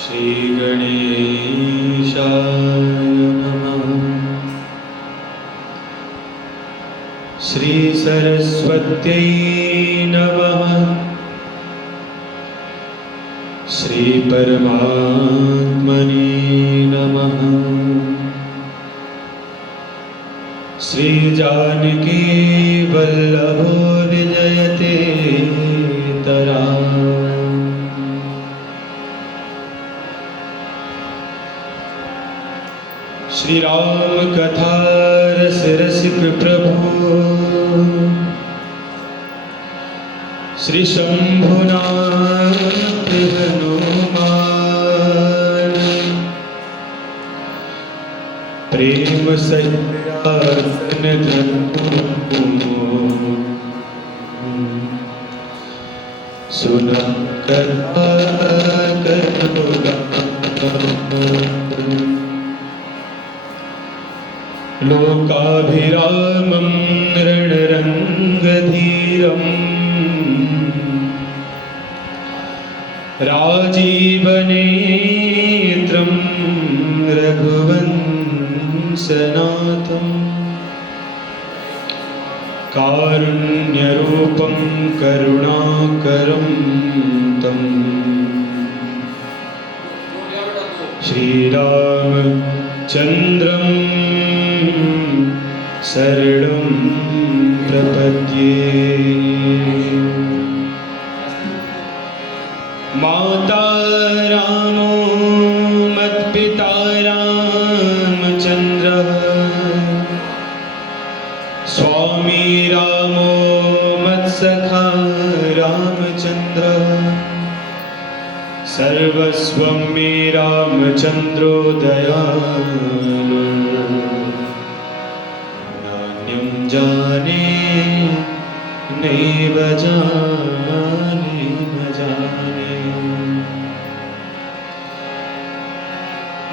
श्री गणेशाय नमः। श्री सरस्वत्यै नमः। श्री परमात्मने नमः। श्री जानकी वल्लभो विजयते तरा। श्री राम कथा रस रसिक प्रभु। श्री शंभुनाथ हनुमान। प्रेम सहित सुना कथा लोकाभिरामं रणरङ्गधीरम् राजीवनेत्रं रघुवंशनाथम् कारुण्यरूपं करुणाकरं तं श्रीरामचन्द्रं शरणं प्रपद्ये। माता रामो मत्पिता रामचन्द्रः। स्वामी रामो मत्सखा रामचन्द्रः। सर्वस्वं मे रामचन्द्रो दयालु। नान्यं जाने नैव जाने न जाने।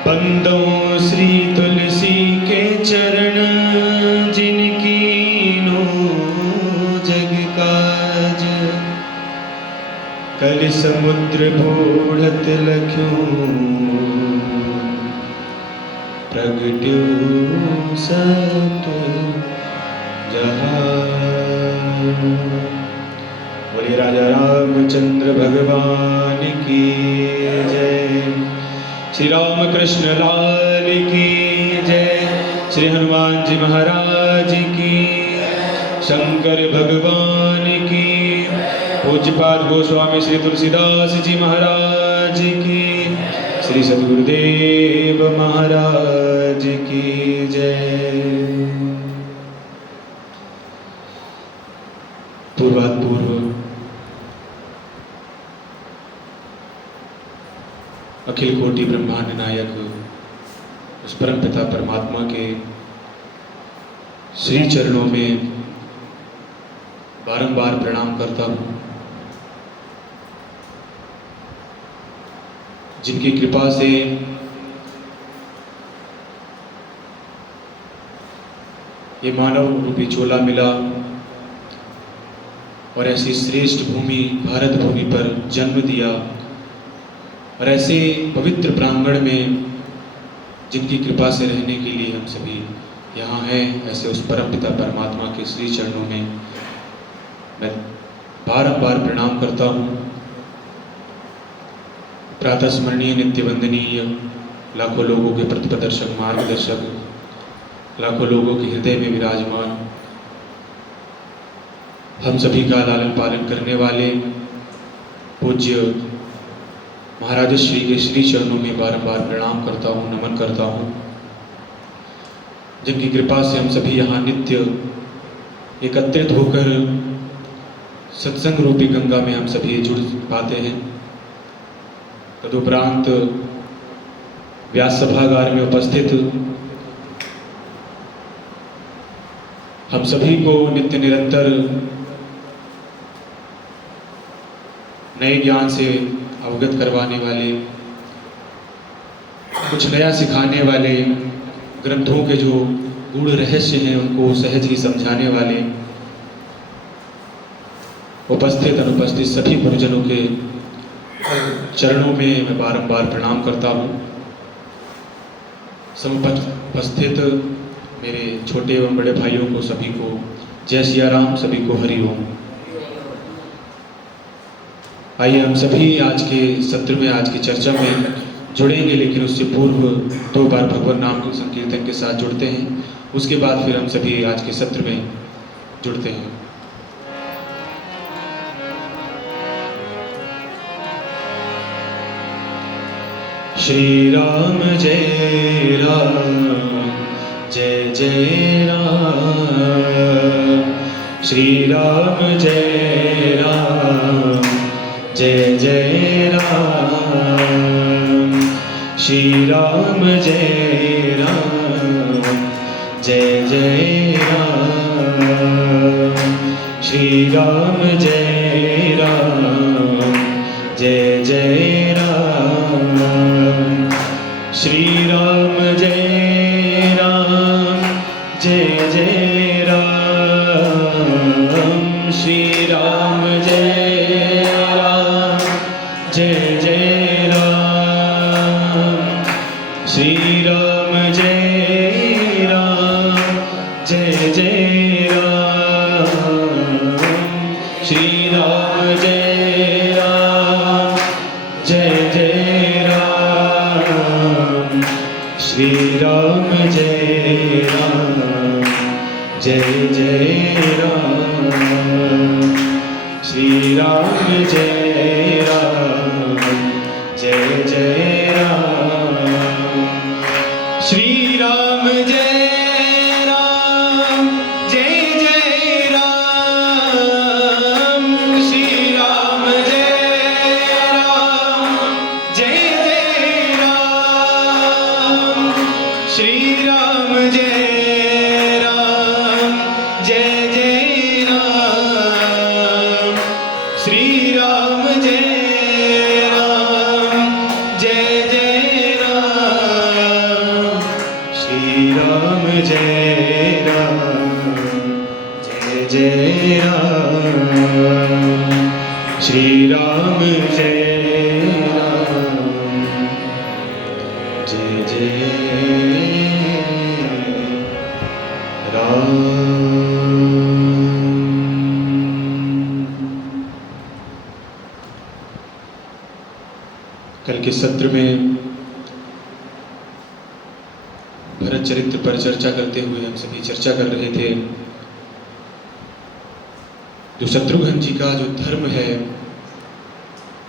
बंदो श्री तुलसी के चरण जिनकी नो जग काज। कलि समुद्र भोढ़त लख्यों प्रगट्यो सत जहां। बोले राजा रामचंद्र भगवान की जय। श्री राम कृष्ण लाल की जय। श्री हनुमान जी महाराज की। शंकर भगवान की। पूज्यपाद गोस्वामी श्री तुलसीदास जी महाराज की। श्री सद्गुरुदेव महाराज की जय। पूर्वात्पूर्व अखिल कोटि ब्रह्मांड नायक उस परम पिता परमात्मा के श्री चरणों में बारंबार प्रणाम करता हूँ, जिनकी कृपा से ये मानव रूपी चोला मिला और ऐसी श्रेष्ठ भूमि भारत भूमि पर जन्म दिया। और ऐसे पवित्र प्रांगण में जिनकी कृपा से रहने के लिए हम सभी यहाँ हैं, ऐसे उस परम पिता परमात्मा के श्री चरणों में मैं बारंबार प्रणाम करता हूँ। प्रातः स्मरणीय नित्य वंदनीय लाखों लोगों के प्रतिपदर्शक मार्गदर्शक, लाखों लोगों के हृदय में विराजमान, हम सभी का लालन पालन करने वाले पूज्य महाराज श्री के श्री चरणों में बारंबार प्रणाम करता हूँ, नमन करता हूँ, जिनकी कृपा से हम सभी यहाँ नित्य एकत्रित होकर सत्संग रूपी गंगा में हम सभी जुड़ पाते हैं। तदुपरांत व्यास सभागार में उपस्थित हम सभी को नित्य निरंतर नए ज्ञान से अवगत करवाने वाले, कुछ नया सिखाने वाले ग्रंथों के जो गूढ़ रहस्य हैं उनको सहज ही समझाने वाले उपस्थित अनुपस्थित सभी गुरुजनों के चरणों में मैं बारंबार प्रणाम करता हूँ। समुपस्थित मेरे छोटे एवं बड़े भाइयों को सभी को जय सिया राम, सभी को हरि ओम। आइए हम सभी आज के सत्र में, आज की चर्चा में जुड़ेंगे, लेकिन उससे पूर्व 2 बार भगवान नाम के संकीर्तन के साथ जुड़ते हैं। उसके बाद फिर हम सभी आज के सत्र में जुड़ते हैं। श्री राम जय राम, जय जय राम। श्री राम जय राम, जय जय राम। श्री राम जय राम, जय जय राम। श्री राम जय राम, जय जय राम। श्री राम जय राम, जय जय राम। श्री राम जय राम, जय जय राम। श्री राम जय राम, जय जय राम। श्री राम जय राम, जय जय राम। श्री राम जय राम, जय जय राम। श्री राम जय राम, जय जय राम। श्री राम जय राम, जय जय राम। श्री राम जय राम, जय जय राम। श्री राम जय राम, जय जय राम। श्री राम जय राम, जय जय राम। श्री राम जय राम, जय जय राम। श्री राम जय राम, जय जय राम। कल के सत्र में भरत चरित्र पर चर्चा करते हुए हम सभी चर्चा कर रहे थे। जो शत्रुघ्न जी का जो धर्म है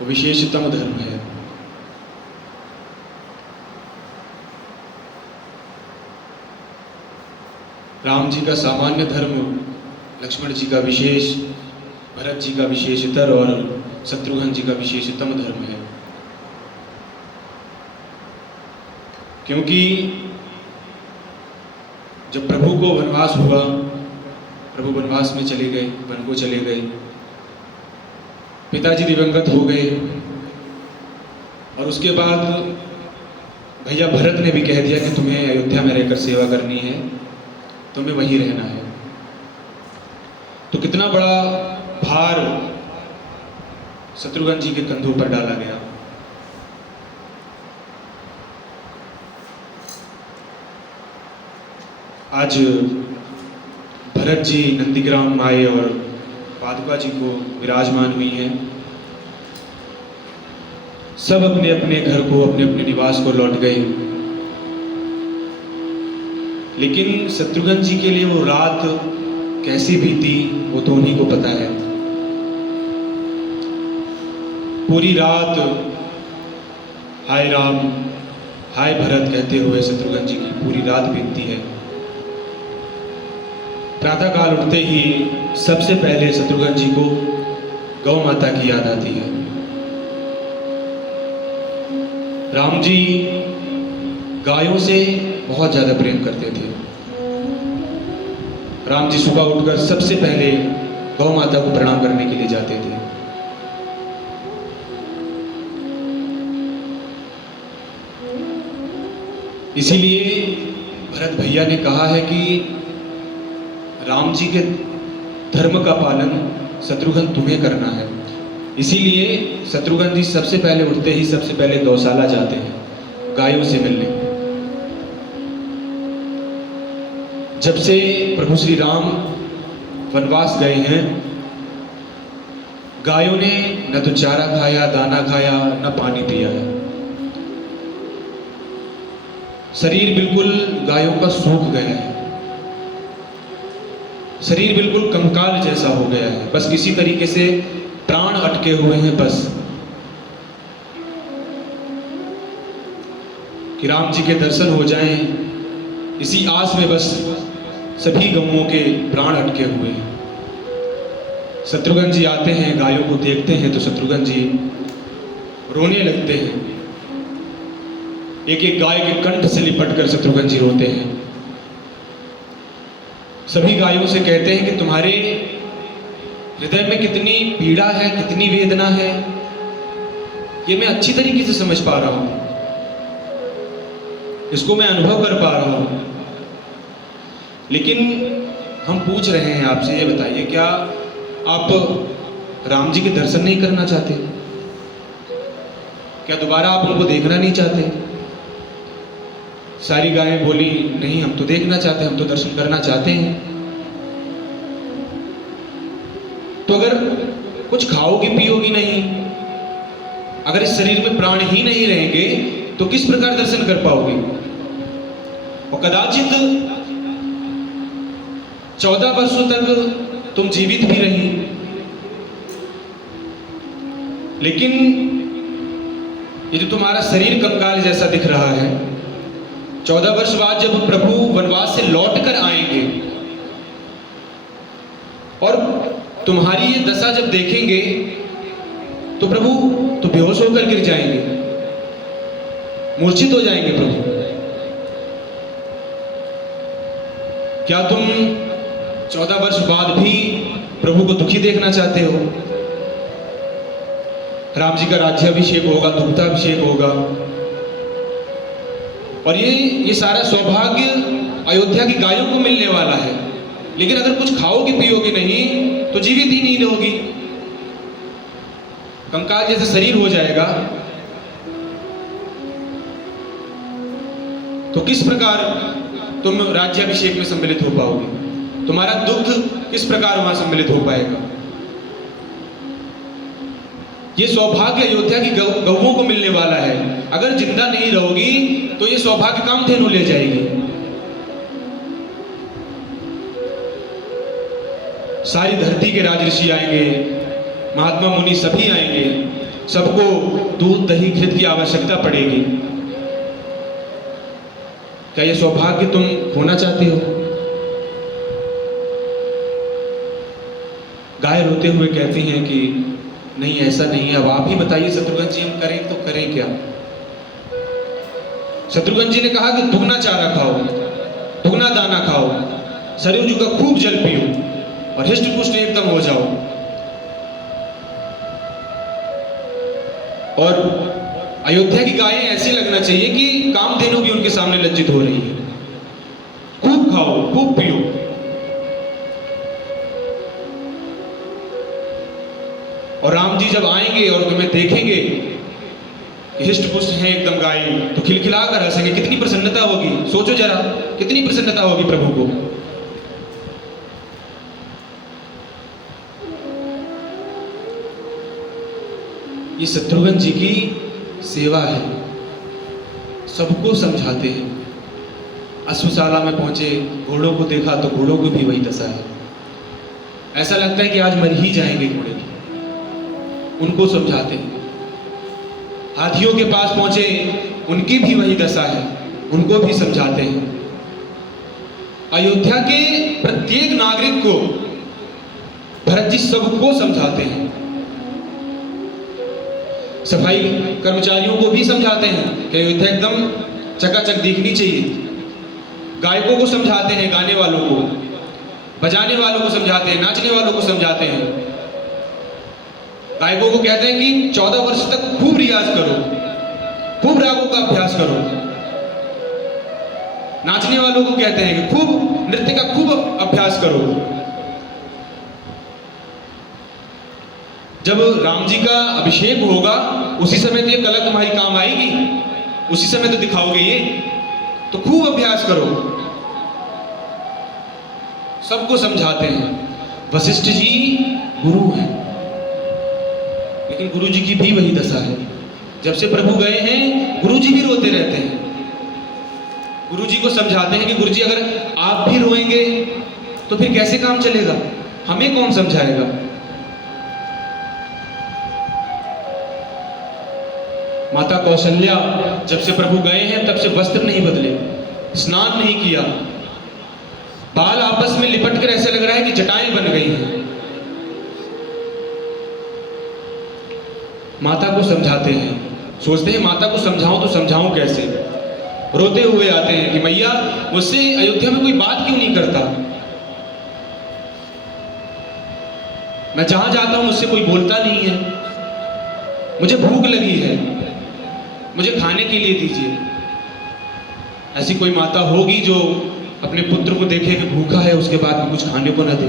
वो विशेषतम धर्म है। राम जी का सामान्य धर्म, लक्ष्मण जी का विशेष, भरत जी का विशेषतर और शत्रुघ्न जी का विशेषतम धर्म है। क्योंकि जब प्रभु को वनवास हुआ, प्रभु वनवास में चले गए, वन को चले गए, पिताजी दिवंगत हो गए और उसके बाद भैया भरत ने भी कह दिया कि तुम्हें अयोध्या में रहकर सेवा करनी है, तुम्हें वहीं रहना है। तो कितना बड़ा भार शत्रुघ्न जी के कंधों पर डाला गया। आज भरत जी नंदीग्राम आए और पादुका जी को विराजमान हुई हैं। सब अपने अपने घर को, अपने अपने निवास को लौट गए, लेकिन शत्रुघ्न जी के लिए वो रात कैसी बीती वो तो उन्हीं को पता है। पूरी रात हाय राम, हाय भरत कहते हुए शत्रुघ्न जी की पूरी रात बीतती है। प्रातः काल उठते ही सबसे पहले शत्रुघ्न जी को गौ माता की याद आती है। राम जी गायों से बहुत ज्यादा प्रेम करते थे। राम जी सुबह उठकर सबसे पहले गौ माता को प्रणाम करने के लिए जाते थे। इसीलिए भरत भैया ने कहा है कि राम जी के धर्म का पालन शत्रुघ्न तुम्हें करना है। इसीलिए शत्रुघ्न जी सबसे पहले उठते ही सबसे पहले गौशाला जाते हैं गायों से मिलने। जब से प्रभु श्री राम वनवास गए हैं, गायों ने न तो चारा खाया, दाना खाया, न पानी पिया है। शरीर बिल्कुल गायों का सूख गया है, शरीर बिल्कुल कंकाल जैसा हो गया है। बस किसी तरीके से प्राण अटके हुए हैं, बस कि राम जी के दर्शन हो जाएं, इसी आस में बस सभी गौओं के प्राण अटके हुए हैं। शत्रुघ्न जी आते हैं, गायों को देखते हैं तो शत्रुघ्न जी रोने लगते हैं। एक एक गाय के कंठ से लिपट कर शत्रुघ्न जी रोते हैं। सभी गायों से कहते हैं कि तुम्हारे हृदय में कितनी पीड़ा है, कितनी वेदना है, ये मैं अच्छी तरीके से समझ पा रहा हूं, इसको मैं अनुभव कर पा रहा हूं। लेकिन हम पूछ रहे हैं आपसे, ये बताइए, क्या आप राम जी के दर्शन नहीं करना चाहते? क्या दोबारा आप उनको देखना नहीं चाहते? सारी गायें बोली, नहीं, हम तो देखना चाहते हैं, हम तो दर्शन करना चाहते हैं। तो अगर कुछ खाओगी पियोगी नहीं, अगर इस शरीर में प्राण ही नहीं रहेंगे तो किस प्रकार दर्शन कर पाओगे? और कदाचित 14 वर्षों तक तुम जीवित भी रही, लेकिन ये जो तुम्हारा शरीर कंकाल जैसा दिख रहा है, 14 वर्ष बाद जब प्रभु वनवास से लौट कर आएंगे और तुम्हारी ये दशा जब देखेंगे तो प्रभु तो बेहोश होकर गिर जाएंगे, मूर्छित हो जाएंगे प्रभु। क्या तुम 14 वर्ष बाद भी प्रभु को दुखी देखना चाहते हो? राम जी का राज्याभिषेक होगा, दुग्धाभिषेक होगा, और ये सारा सौभाग्य अयोध्या की गायों को मिलने वाला है। लेकिन अगर कुछ खाओगी पियोगी नहीं तो जीवित ही नहीं रहोगी, कंकाल जैसे शरीर हो जाएगा। तो किस प्रकार तुम राज्याभिषेक में सम्मिलित हो पाओगे? तुम्हारा दुग्ध किस प्रकार वहां सम्मिलित हो पाएगा? ये सौभाग्य अयोध्या की गौओं को मिलने वाला है। अगर जिंदा नहीं रहोगी तो ये सौभाग्य कामधेनु ले जाएगी। सारी धरती के राजऋषि आएंगे, महात्मा मुनि सभी आएंगे, सबको दूध दही घृत की आवश्यकता पड़ेगी। क्या ये सौभाग्य तुम खोना चाहते हो? गाय रोते हुए कहती हैं कि नहीं, ऐसा नहीं है। अब आप ही बताइए शत्रुघ्न जी, हम करें तो करें क्या? शत्रुघ्न जी ने कहा कि दुगना चारा खाओ, दुगना दाना खाओ, सरयू जी का खूब जल पियो और हिष्ट पुष्ट एकदम हो जाओ। और अयोध्या की गायें ऐसी लगना चाहिए कि कामधेनु भी उनके सामने लज्जित हो रही है। खूब खाओ, खूब पियो। और राम जी जब आएंगे और तुम्हें देखेंगे कि हिष्ट पुष्ट हैं एकदम गाय, तो खिलखिला कर हंसेंगे। कितनी प्रसन्नता होगी, सोचो जरा, कितनी प्रसन्नता होगी प्रभु को। ये शत्रुघ्न जी की सेवा है, सबको समझाते हैं। अश्वशाला में पहुंचे, घोड़ों को देखा तो घोड़ों की भी वही दशा है। ऐसा लगता है कि आज मर ही जाएंगे घोड़े, उनको समझाते हैं। हाथियों के पास पहुंचे, उनकी भी वही दशा है, उनको भी समझाते हैं। अयोध्या के प्रत्येक नागरिक को भरत जी सबको समझाते हैं। सफाई कर्मचारियों को भी समझाते हैं कि अयोध्या एकदम चकाचक दिखनी चाहिए। गायकों को समझाते हैं, गाने वालों को, बजाने वालों को समझाते हैं, नाचने वालों को समझाते हैं। गायकों को कहते हैं कि 14 वर्ष तक खूब रियाज करो, खूब रागों का अभ्यास करो। नाचने वालों को कहते हैं कि खूब नृत्य का खूब अभ्यास करो। जब राम जी का अभिषेक होगा उसी समय तो ये कला तुम्हारी काम आएगी, उसी समय तो दिखाओगे ये, तो खूब अभ्यास करो। सबको समझाते हैं। वशिष्ठ जी गुरु हैं, लेकिन गुरु जी की भी वही दशा है। जब से प्रभु गए हैं गुरु जी भी रोते रहते हैं। गुरु जी को समझाते हैं कि गुरु जी अगर आप भी रोएंगे तो फिर कैसे काम चलेगा, हमें कौन समझाएगा। माता कौशल्या जब से प्रभु गए हैं तब से वस्त्र नहीं बदले, स्नान नहीं किया, बाल आपस में लिपट कर ऐसे लग रहा है कि जटाएं बन गई हैं। माता को समझाते हैं, सोचते हैं माता को समझाऊं तो समझाऊं कैसे। रोते हुए आते हैं कि मैया मुझसे अयोध्या में कोई बात क्यों नहीं करता, मैं जहां जाता हूं मुझसे कोई बोलता नहीं है, मुझे भूख लगी है, मुझे खाने के लिए दीजिए। ऐसी कोई माता होगी जो अपने पुत्र को देखे कि भूखा है उसके बाद भी कुछ खाने को न दे।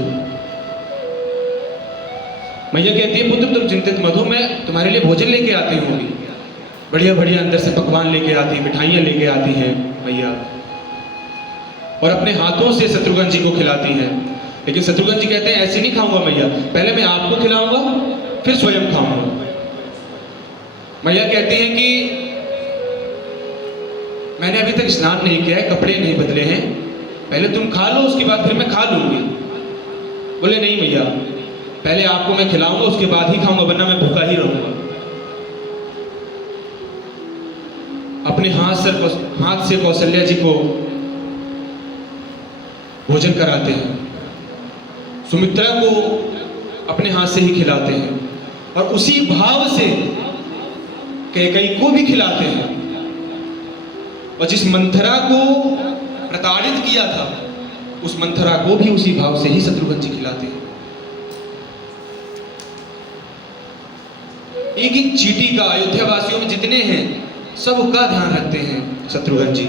मैया कहती है पुत्र तुम चिंतित मत हो, मैं तुम्हारे लिए भोजन लेके आती होंगी। बढ़िया बढ़िया अंदर से पकवान लेके आती है, मिठाइयाँ लेके आती हैं मैया, और अपने हाथों से शत्रुघ्न जी को खिलाती हैं। लेकिन शत्रुघ्न जी कहते हैं ऐसे नहीं खाऊंगा मैया, पहले मैं आपको खिलाऊंगा फिर स्वयं खाऊंगा। मैया कहती हैं कि मैंने अभी तक स्नान नहीं किया है, कपड़े नहीं बदले हैं, पहले तुम खा लो उसके बाद फिर मैं खा लूंगी। बोले नहीं मैया, पहले आपको मैं खिलाऊंगा उसके बाद ही खाऊंगा, वरना मैं भूखा ही रहूंगा। अपने हाथ से कौशल्या जी को भोजन कराते हैं, सुमित्रा को अपने हाथ से ही खिलाते हैं, और उसी भाव से कैकेयी को भी खिलाते हैं। और जिस मंथरा को प्रताड़ित किया था उस मंथरा को भी उसी भाव से ही शत्रुघ्न जी खिलाते हैं। एक एक चीटी का अयोध्या वासियों में जितने हैं सबका ध्यान रखते हैं शत्रुघ्न जी।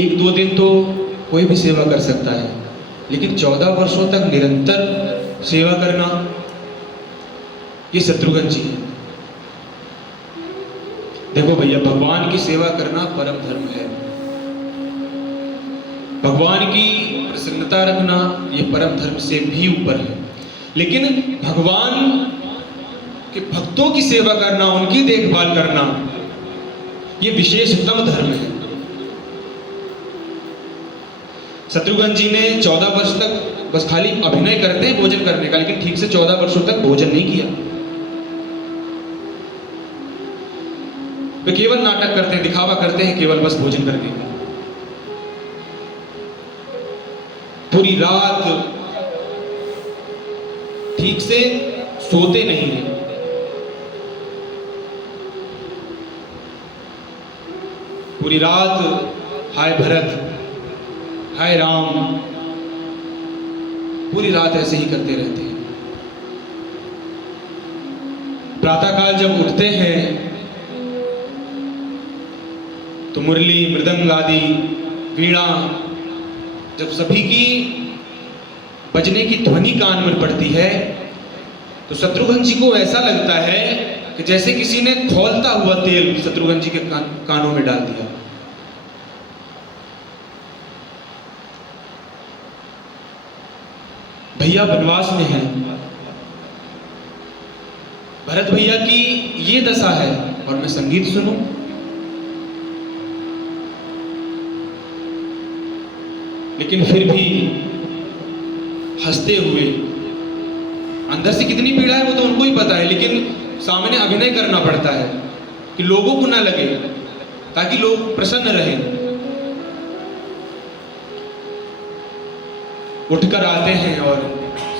एक दो दिन तो कोई भी सेवा कर सकता है, लेकिन 14 वर्षों तक निरंतर सेवा करना ये शत्रुघ्न जी है। देखो भैया, भगवान की सेवा करना परम धर्म है, भगवान की प्रसन्नता रखना ये परम धर्म से भी ऊपर है। लेकिन भगवान के भक्तों की सेवा करना, उनकी देखभाल करना ये विशेषतम धर्म है। शत्रुघ्न जी ने 14 वर्ष तक बस खाली अभिनय करते हैं भोजन करने का, लेकिन ठीक से 14 वर्षों तक भोजन नहीं किया। वे केवल नाटक करते हैं, दिखावा करते हैं केवल बस भोजन करने का। पूरी रात ठीक से सोते नहीं हैं। पूरी रात हाय भरत हाय राम, पूरी रात ऐसे ही करते रहते हैं। प्रातःकाल जब उठते हैं तो मुरली मृदंग आदि वीणा जब सभी की बजने की ध्वनि कान में पड़ती है तो शत्रुघ्न जी को ऐसा लगता है कि जैसे किसी ने खौलता हुआ तेल शत्रुघ्न जी के कानों में डाल दिया। भैया वनवास में हैं, भरत भैया की ये दशा है और मैं संगीत सुनूं। लेकिन फिर भी हंसते हुए, अंदर से कितनी पीड़ा है वो तो उनको ही पता है, लेकिन सामने अभिनय करना पड़ता है कि लोगों को ना लगे, ताकि लोग प्रसन्न रहें। उठकर आते हैं और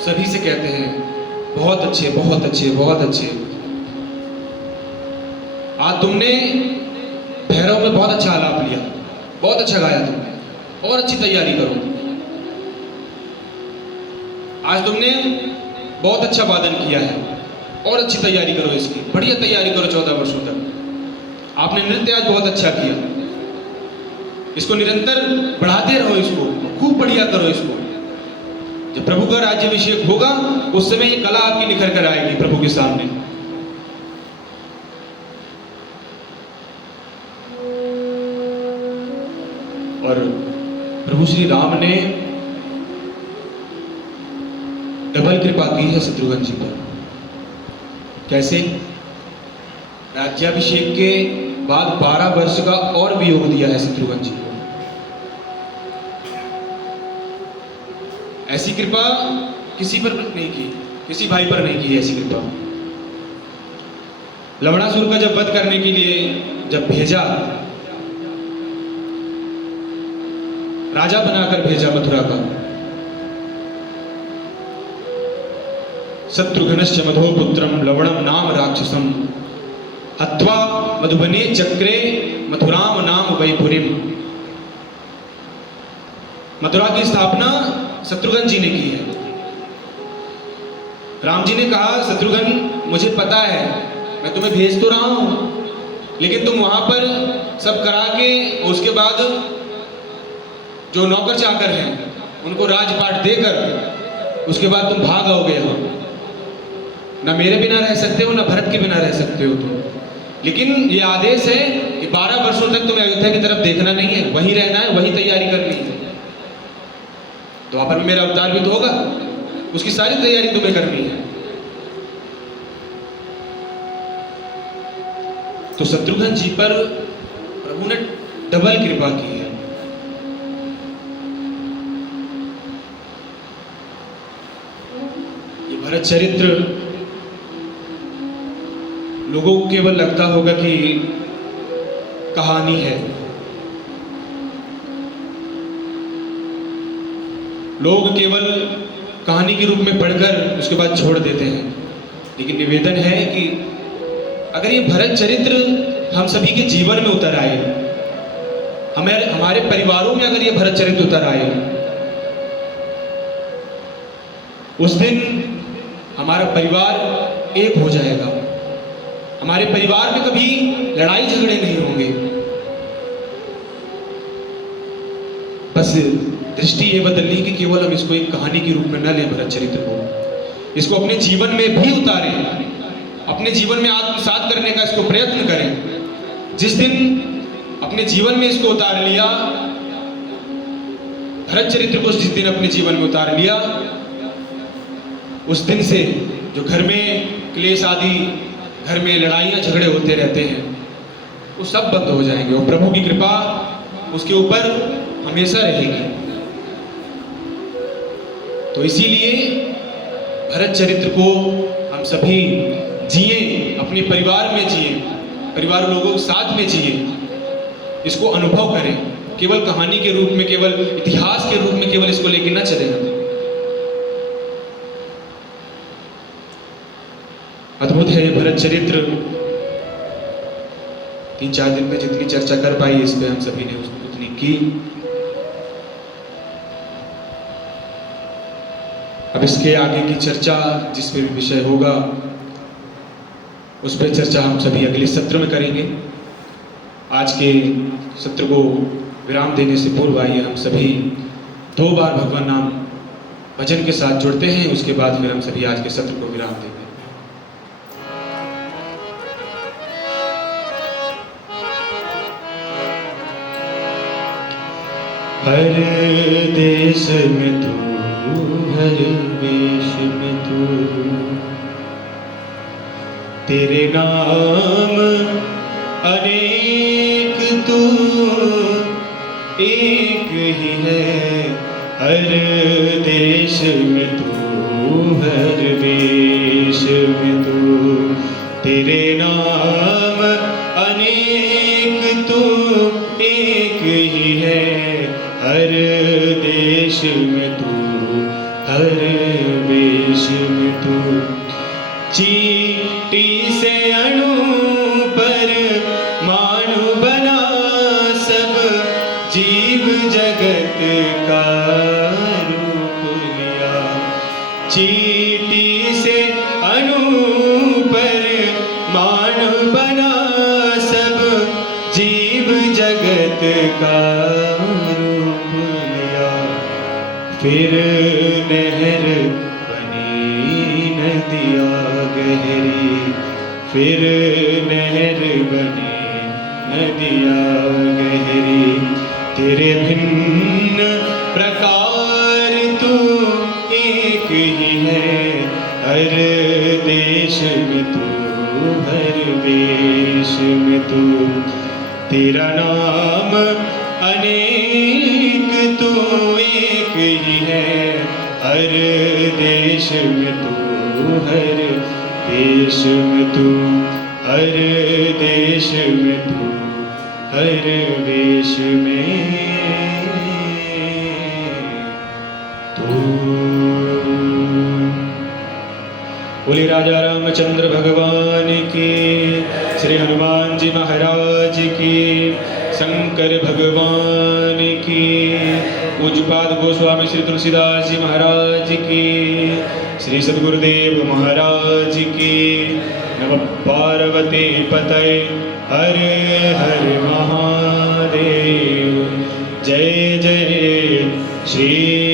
सभी से कहते हैं बहुत अच्छे बहुत अच्छे बहुत अच्छे, आज तुमने भैरव में बहुत अच्छा आलाप लिया, बहुत अच्छा गाया तुमने, और अच्छी तैयारी करो। आज तुमने बहुत अच्छा वादन किया है, और अच्छी तैयारी करो, इसकी बढ़िया तैयारी करो 14 वर्षों तक। आपने नृत्य आज बहुत अच्छा किया, इसको निरंतर बढ़ाते रहो, इसको खूब बढ़िया करो इसको। जब प्रभु का राज्याभिषेक होगा उस समय ये कला आपकी निखर कर आएगी प्रभु के सामने। और प्रभु श्री राम ने डबल कृपा की है शत्रुघ्न जी पर। कैसे? राज्याभिषेक के बाद 12 वर्ष का और वियोग दिया है शत्रुघ्न जी को। ऐसी कृपा किसी पर नहीं की, किसी भाई पर नहीं की ऐसी कृपा। लवणासुर का जब वध करने के लिए जब भेजा, राजा बनाकर भेजा मथुरा का, शत्रुघ्नश्च मधोपुत्रम लवणम नाम राक्षसम हत्वा मधुबने चक्रे मथुराम नाम वैपुरीम। मथुरा की स्थापना शत्रुघ्न जी ने की है। राम जी ने कहा, शत्रुघ्न मुझे पता है, मैं तुम्हें भेज तो रहा हूं, लेकिन तुम वहां पर सब करा के उसके बाद जो नौकर चाकर हैं उनको राजपाट देकर उसके बाद तुम भाग आओगे। यहाँ ना मेरे बिना रह सकते हो, ना भरत के बिना रह सकते हो तुम। लेकिन ये आदेश है कि 12 वर्षों तक तुम्हें अयोध्या की तरफ देखना नहीं है, वहीं रहना है, वहीं तैयारी करनी है। द्वापर में मेरा अवतार भी तो होगा, उसकी सारी तैयारी तुम्हें करनी है। तो शत्रुघ्न जी पर प्रभु ने डबल कृपा की है। ये भरत चरित्र लोगों को केवल लगता होगा कि कहानी है, लोग केवल कहानी के रूप में पढ़कर उसके बाद छोड़ देते हैं। लेकिन निवेदन है कि अगर ये भरत चरित्र हम सभी के जीवन में उतर आए, हमारे परिवारों में अगर ये भरत चरित्र उतर आए, उस दिन हमारा परिवार एक हो जाएगा। हमारे परिवार में कभी लड़ाई झगड़े नहीं होंगे। बस दृष्टि ये बदलनी कि केवल हम इसको एक कहानी के रूप में न लें भरत चरित्र को, इसको अपने जीवन में भी उतारें, अपने जीवन में आत्मसात करने का इसको प्रयत्न करें। जिस दिन अपने जीवन में इसको उतार लिया, भरत चरित्र को जिस दिन अपने जीवन में उतार लिया, उस दिन से जो घर में क्लेश आदि, घर में लड़ाइयाँ झगड़े होते रहते हैं, वो सब बंद हो जाएंगे और प्रभु की कृपा उसके ऊपर हमेशा रहेगी। तो इसीलिए भरत चरित्र को हम सभी जिए, अपने परिवार में जिए, परिवार लोगों के साथ में जिए, इसको अनुभव करें। केवल कहानी के रूप में, केवल इतिहास के रूप में केवल इसको लेके ना चले। अद्भुत है ये भरत चरित्र। 3-4 दिन में जितनी चर्चा कर पाई इस पे हम सभी ने उतनी की। अब इसके आगे की चर्चा जिस पे भी विषय होगा उस पर चर्चा हम सभी अगले सत्र में करेंगे। आज के सत्र को विराम देने से पूर्व आइए हम सभी 2 बार भगवान नाम भजन के साथ जुड़ते हैं, उसके बाद फिर हम सभी आज के सत्र को विराम देंगे। हर देश में तू, हर वेश में तू, तेरे नाम अनेक तू एक ही है। हर देश में तू, हर वेश में तू, तेरे नाम अनेक तू एक ही है। हर देश में तू, हर वेश में तू, चींटी से अणु पर मानु बना सब जीव जगत का रूप लिया। चींटी से अणु पर मानु बना सब जीव जगत का रूप लिया, फिर नहर बनी नदिया गहरी, फिर नहर बनी नदिया गहरी। तेरे भिन्न प्रकार तू एक ही है, हर देश में तू, हर देश में तू। तेरा नाम अनेक तू एक ही है, हर देश में तू, हर देश में तू, हर देश में तू, हर देश में तू। बोले राजा रामचंद्र भगवान की, श्री हनुमान जी महाराज की, शंकर भगवान की, पूज्यपाद गोस्वामी श्री तुलसीदास जी महाराज की, श्री सद्गुरुदेव महाराज की। नमः पार्वती पतये, हर हर महादेव। जय जय श्री